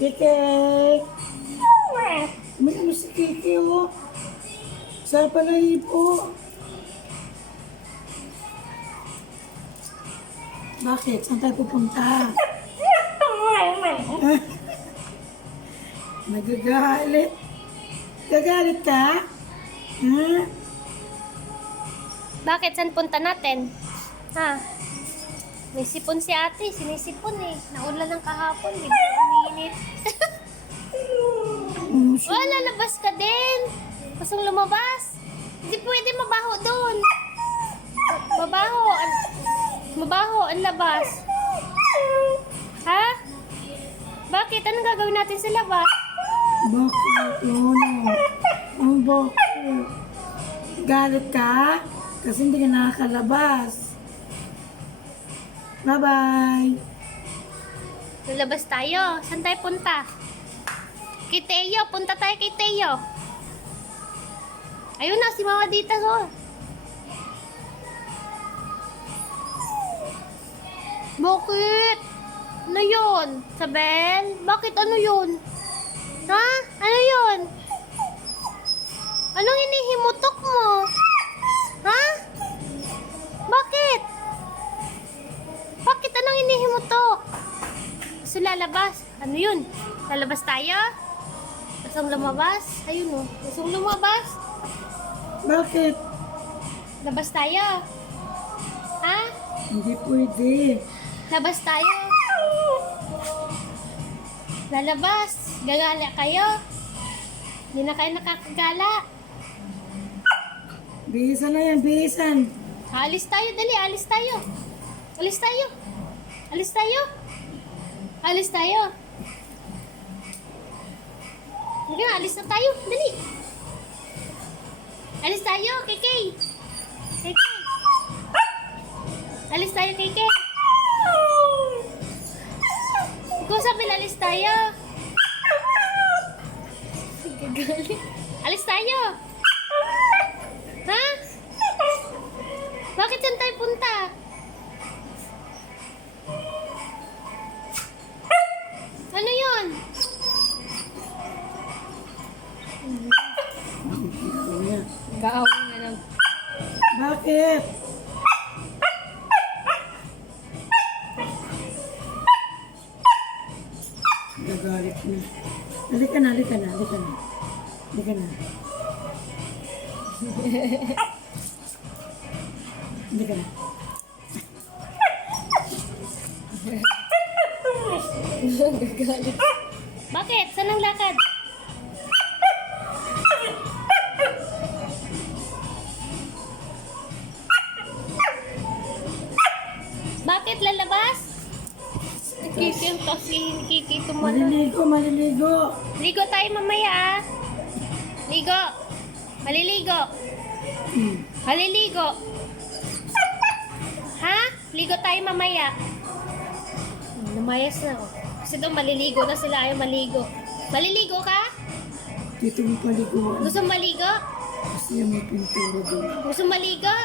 Kike! May ano si Kike, oh. Saan pala hipo? Bakit? Saan tayo pupunta? Nagagalit. Gagalit ka? Ha? Bakit? Saan punta natin? Ha? May sipon si ate. Sinisipon eh. Naulan ng kahapon. Bigla uminit. Wala, labas ka din. Gustong lumabas. Hindi pwede mabaho doon. Mabaho. Mabaho ang labas. Ha? Bakit? Anong gagawin natin sa labas? Bakit? Ano? Ang bakit? Galit ka? Kasi hindi ka nakakalabas. Bye-bye. Lalabas tayo. Saan tayo punta? Kay Teo. Punta tayo kay Teo. Ayun na, si Mama dito. Oh. Bakit? Ano yun? Sabel? Bakit ano yun? Ha? Ano yun? Anong inihimutok mo? Ha? Bakit? Bakit anong inihimutok? Gusto lalabas? Ano yun? Lalabas tayo? Gustong lumabas? Ayun o. Gustong lumabas? Bakit? Labas tayo? Ha? Hindi pwede. Labas tayo? Lalabas? Gagala kayo? Hindi na kayo nakakagala? Bihisan na yan, bihisan. Alis tayo, dali. Alis tayo. Alis tayo. Alis tayo. Alis tayo. Hindi na, alis na tayo. Dali. Alis tayo, Kikay. Kikay. Alis tayo, Kikay. Kung sabi alis tayo. Gagalit. Alis tayo. Ha? Bakit saan tayo punta? Ano yun? Gaawin na lang. Bakit? Gagalit na. Halika na, halika na, halika na. Halika na. Halika na. Gagalit. Bakit? Saan ang lakad? Bakit lalabas? Kiki ang tosi. Kiki tumalo. Maliligo, maliligo. Ligo tayo mamaya ah. Ligo. Maliligo. Maliligo. Ha? Ligo tayo mamaya. Lumayas na ako. Kasi doon maliligo na sila. Ayaw maligo. Maliligo ka? Dito mo paliguan. Gusto maligo? Kasi may pintura doon. Gusto maligo?